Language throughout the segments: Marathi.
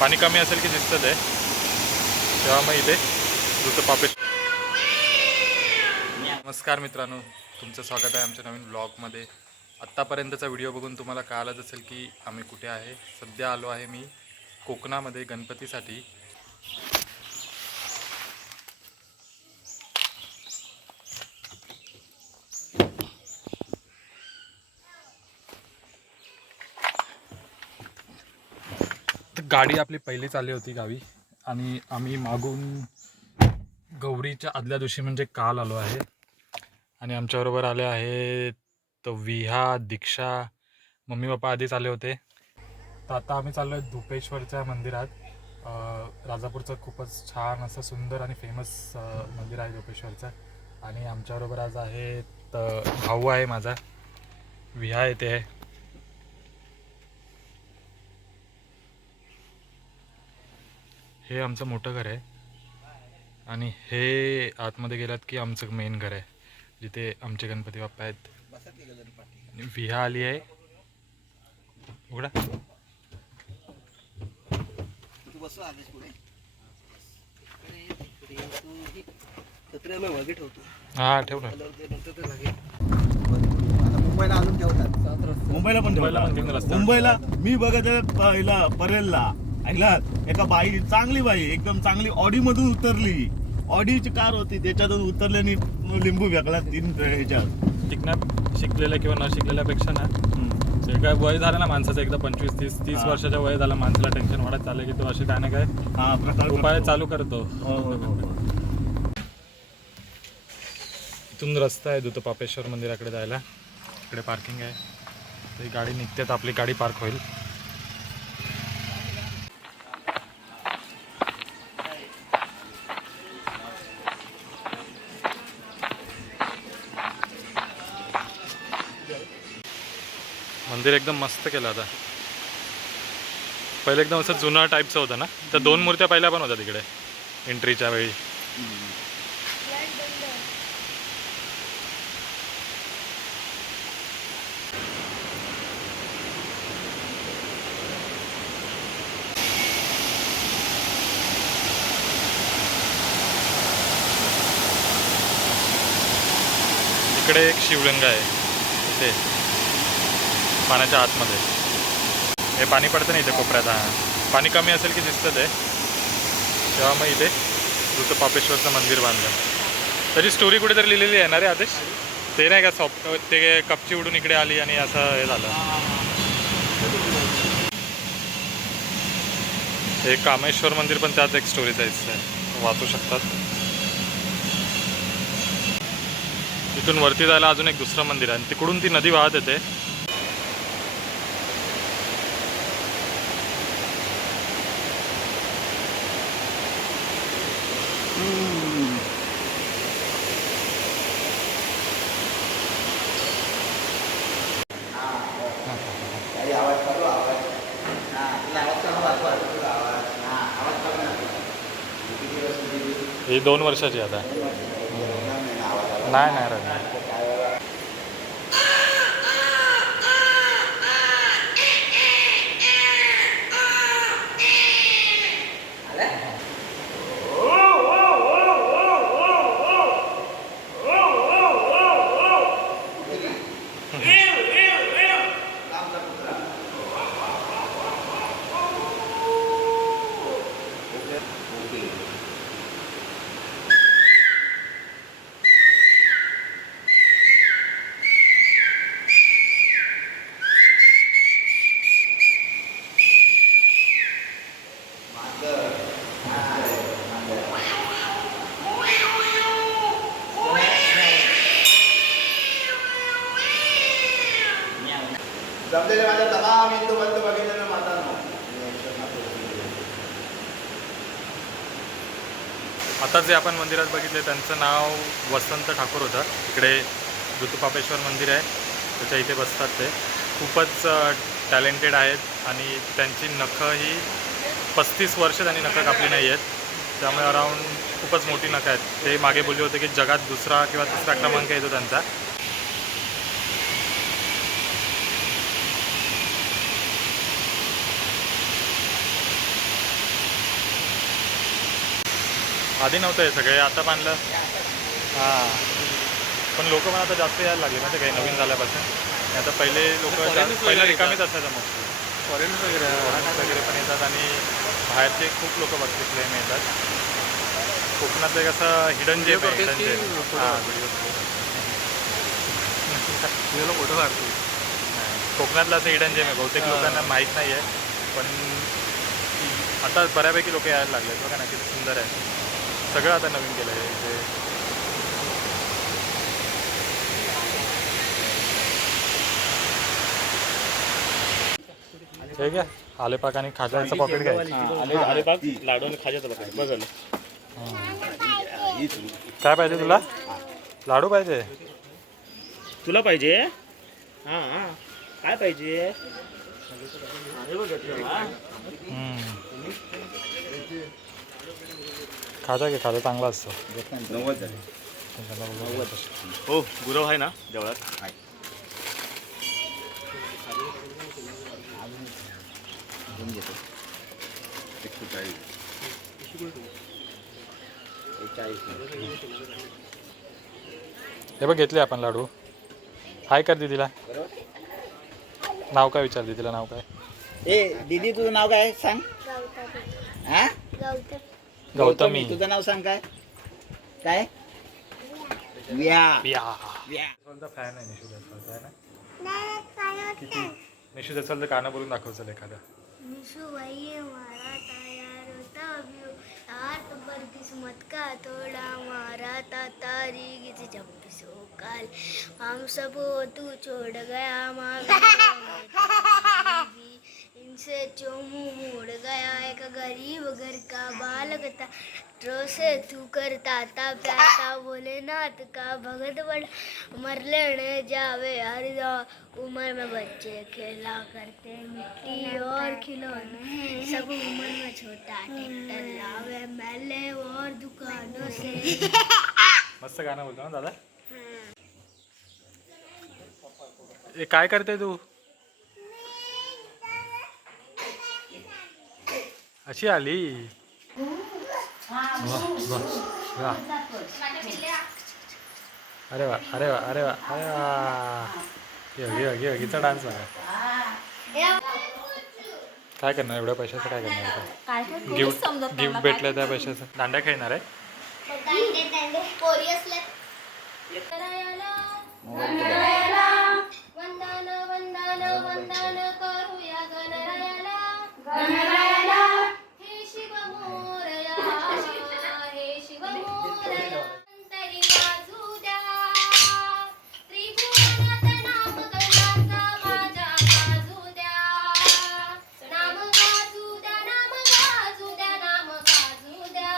पाणी कमी असेल की दिसतं ते, तेव्हा मग इथे दूध पापेश्वर. नमस्कार मित्रांनो, तुमचं स्वागत आहे आमच्या नवीन ब्लॉगमध्ये. आत्तापर्यंतचा व्हिडिओ बघून तुम्हाला कळालंच असेल की आम्ही कुठे आहे. सध्या आलो आहे मी कोकणामध्ये गणपतीसाठी. गाडी आपली पहिलीच आली होती गावी आणि आम्ही मागून गौरीच्या आदल्या दिवशी म्हणजे काल आलो आहे. आणि आमच्याबरोबर आले आहेत विहा, दीक्षा, मम्मी पप्पा आधीच आले होते. तर आता आम्ही चाललो आहे धुपेश्वरच्या मंदिरात. राजापूरचं खूपच छान असं सुंदर आणि फेमस मंदिर आहे धुपेश्वरचं. आणि आमच्याबरोबर आज आहेत भाऊ आहे माझा, विहा येते आहे. हे आमचं मोठं घर आहे आणि हे आतमध्ये गेलात की आमचं मेन घर आहे जिथे आमचे गणपती बाप्पा आहेत. आणि विहा आली आहे. उघडा. हा ठेव ना. मुंबईला अजून ठेवतात, मुंबईला पण मुंबईला मी बघत पहिला परेलला ऐकला एका बाई, चांगली बाई, एकदम चांगली ऑडी मधून उतरली. ऑडीची कार होती, त्याच्यातून उतरल्याने लिंबू फेकला 3 ह्याच्यात. शिकलेल्या किंवा न शिकलेल्यापेक्षा ना, जे काय वय झालं ना माणसाचं, एकदा 25-30 वर्षाच्या वय झालं माणसाला, टेन्शन वाढत चाललं की तो असे काय ना काय प्रकार उपाय चालू करतो. इथून रस्ता आहे दूध पापेश्वर मंदिराकडे जायला. इकडे पार्किंग आहे, तर गाडी निघते तर आपली गाडी पार्क होईल. मंदिर एकदम मस्त केलं आता. पहिले एकदम असं जुना टाईपचं होतं ना. तर 2 मूर्त्या पहिल्या पण होत्या तिकडे एंट्रीच्या वेळी. इकडे एक शिवलिंग आहे इथे पाण्याच्या आतमध्ये. हे पाणी पडतं ना इथे कोपऱ्यात. पाणी कमी असेल की दिसतं ते, तेव्हा मग इथे दूध पापेश्वरचं मंदिर बांधलं. त्याची स्टोरी कुठेतरी लिहिलेली आहे ना रे आदेश, ते नाही का ते कपची उडून इकडे आली आणि असं हे झालं. हे कामेश्वर मंदिर पण त्याच एक स्टोरीचा हिस्सा आहे, वाचू शकतात. इथून वरती जायला अजून एक दुसरं मंदिर आहे आणि तिकडून ती नदी वाहत येते. ही 2 वर्षाची आता. नाही नाही रडणार. जमलेले माझ्या तमाम हिंदू बंधू भगिनींनो मातांनो, आता जे आपण मंदिरात बघितले त्यांचं नाव वसंत ठाकूर होतं. इकडे दूध पापेश्वर मंदिर आहे, त्याच्या इथे बसतात ते. खूपच टॅलेंटेड आहेत आणि त्यांची नखं ही 35 वर्ष त्यांनी नखं कापली नाही आहेत. त्यामुळे अराऊंड खूपच मोठी नखं आहेत. ते मागे बोलले होते की जगात दुसरा किंवा तिसरा क्रमांक येतो त्यांचा. आधी नव्हतं हे सगळे, आता बांधलं. हां, पण लोक पण आता जास्त यायला लागले म्हणजे काही नवीन झाल्यापासून. आता पहिले लोक पहिला रिकामीच असायचं मोस्टली. फॉरेनर्स वगैरे पण येतात आणि बाहेरचे खूप लोक बघितले येतात. कोकणात एक असं हिडन जेम आहे. हिडन जेम. हां, फोटो काढतो. कोकणातलं असं हिडन जेम आहे. बहुतेक लोकांना माहीत नाही आहे, पण आता बऱ्यापैकी लोक यायला लागले. बघा ना किती सुंदर आहे. सगळं आता नवीन केलं आहे इथे. ठीक आहे. आलेपाक आणि खाजाचं पॉकेट घ्यायचं. आलेपाक, लाडू आणि खाजाचं पॉकेट बघ. काय पाहिजे तुला? लाडू पाहिजे? तुला पाहिजे? हां, काय पाहिजे? खाजा घे, खाजा चांगला असतो. हो, गुरव आहे ना देवळात. हे बघ घेतले आपण लाडू. हाय कर दीदीला. नाव काय विचार दीदीला, नाव काय? ए दीदी तुझं नाव काय सांग. हा गौतमी. तुझं नाव सांग. काय काय? व्या. फॅन आहे निशू दसवालचा, आहे ना? किती निशू दसवालचं गाणं बोलून दाखवचं एखादं. निशू भाई हमारा तैयार होता व्यू यार पर किस्मत का थोड़ा मारा था तारीख से जब सो काल हम सब तू छोड़ गया इनसे चोमू मोड़ गया एक गरीब घर का बालक था से तू करता था प्यार था भोलेनाथ का भगत बड़ा मर लेने जावे हरिदा उम्र में बच्चे खेला करते मिट्टी और खिलौने सब उम्र में छोटा ट्रैक्टर लावे मेले और दुकानों से. मस्त गाणं बोलतो ना दादा. ए काय करते तू? अशी आली. अरे वा, अरे वा, अरे वा, अरे वा. घे गीचा डान्स बघा. काय करणार एवढ्या पैशाचं? काय करणार? गिफ्ट भेटलं त्या पैशाचं. दांड्या खेळणार आहे. वंदन वंदन वंदन करूया गणरायाला. गणरायाला हे शिव मोरया, हे शिव मोरया. तरी वाजू द्या त्रिभुवनात नाम गणाचा माझ्या गाजू द्या. नाम गाजू द्या, नाम गाजू द्या, नाम गाजू द्या.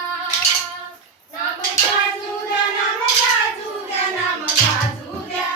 नाम गाजू द्या, नाम गाजू द्या, नाम गाजू द्या.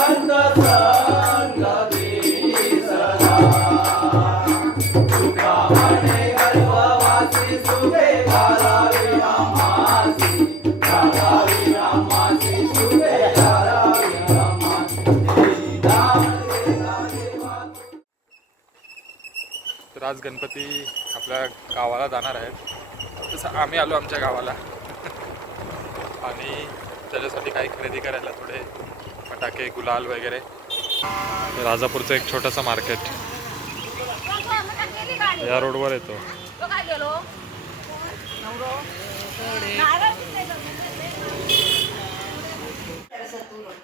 संग संग दे सदा. तर आज गणपती आपल्या गावाला जाणार आहेत. तसं आम्ही आलो आमच्या गावाला आणि त्याच्यासाठी काही खरेदी करायला थोडे फटाके गुलाल वगैरे. राजापूरचं एक छोटंसं मार्केट या रोडवर येतो.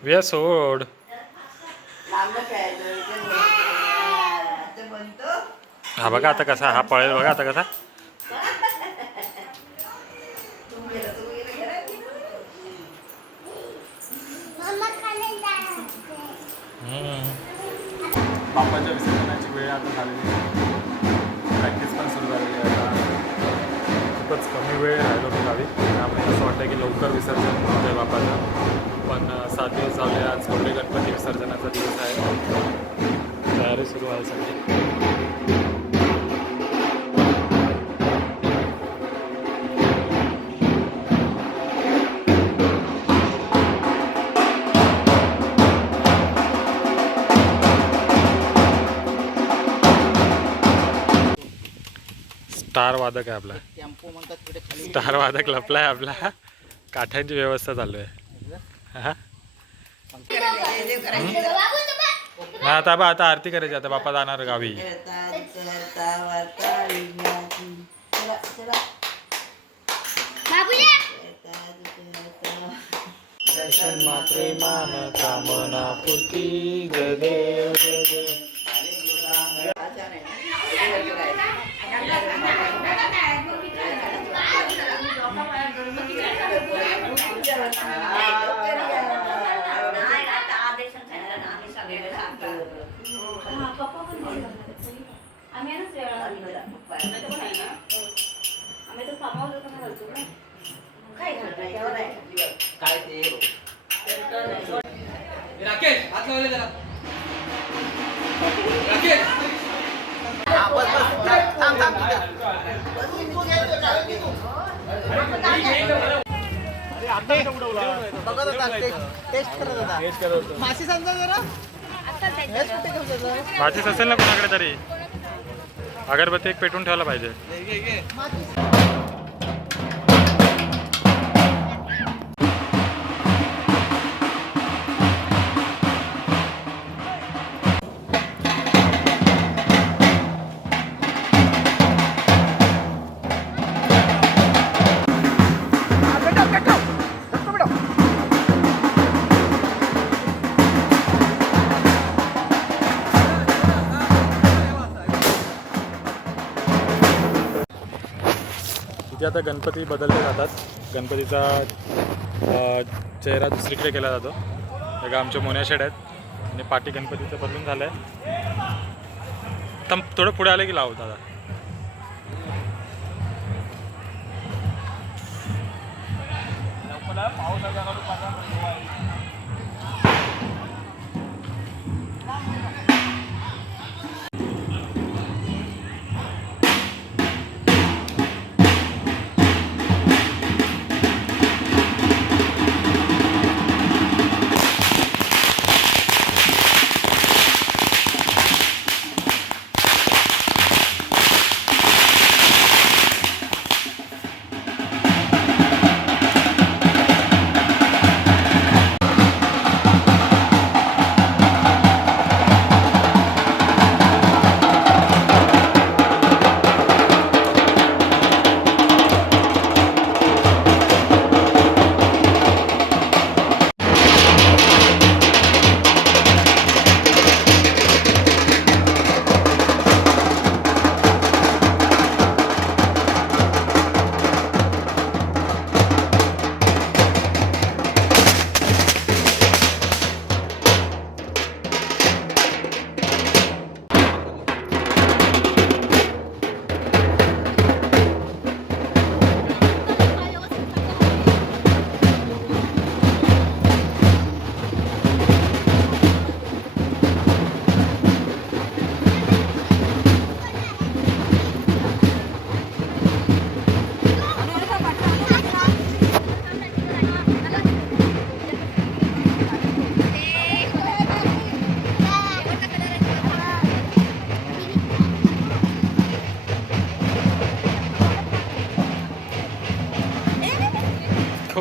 विया सोड. हा बघा आता कसा हा पळेल बघा आता कसा. बाप्पाच्या विसर्जनाची वेळ आता झालेली आहे. प्रॅक्टिस पण सुरू झालेली आहे. आता खूपच कमी वेळ राहिलो मी गावी. त्यामुळे असं वाटतं की लवकर विसर्जन होतं आहे बाप्पाचं. पण 7 दिवस झाले. आज गौरी गणपती विसर्जनाचा दिवस आहे. तयारी सुरू आहे सगळी. स्टार वादक आहे आपला. टेम्पो म्हणतात तिकडे खाली. स्टार वादक लपला आहे आपला. काठ्यांची व्यवस्था चालू आहे. हा नाही आता बा आता आरती करायची. आता बाप्पा जाणार गावी. दर्शन मात्रे मान कामना पूर्ती जय देव जय देव. काय ते राकेश हात लावले जरा. राकेश माचीस असेल ना कोणाकडे तरी. अगरबत्ती एक पेटून ठेवायला पाहिजे. इथे आता गणपती बदलले जातात. गणपतीचा चेहरा दुसरीकडे केला जातो. बघा आमचे मोन्या शेड आहेत आणि पाठी गणपतीचं बदलून झालं आहे. तर थोडं पुढे आलं की लावू दादा.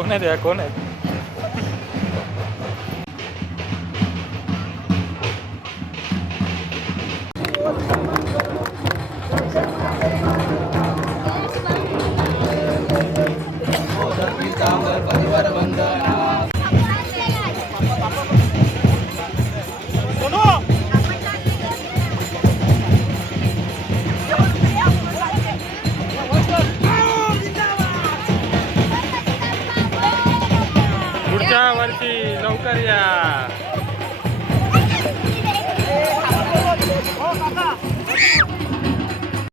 कोण आहेत या कोण आहेत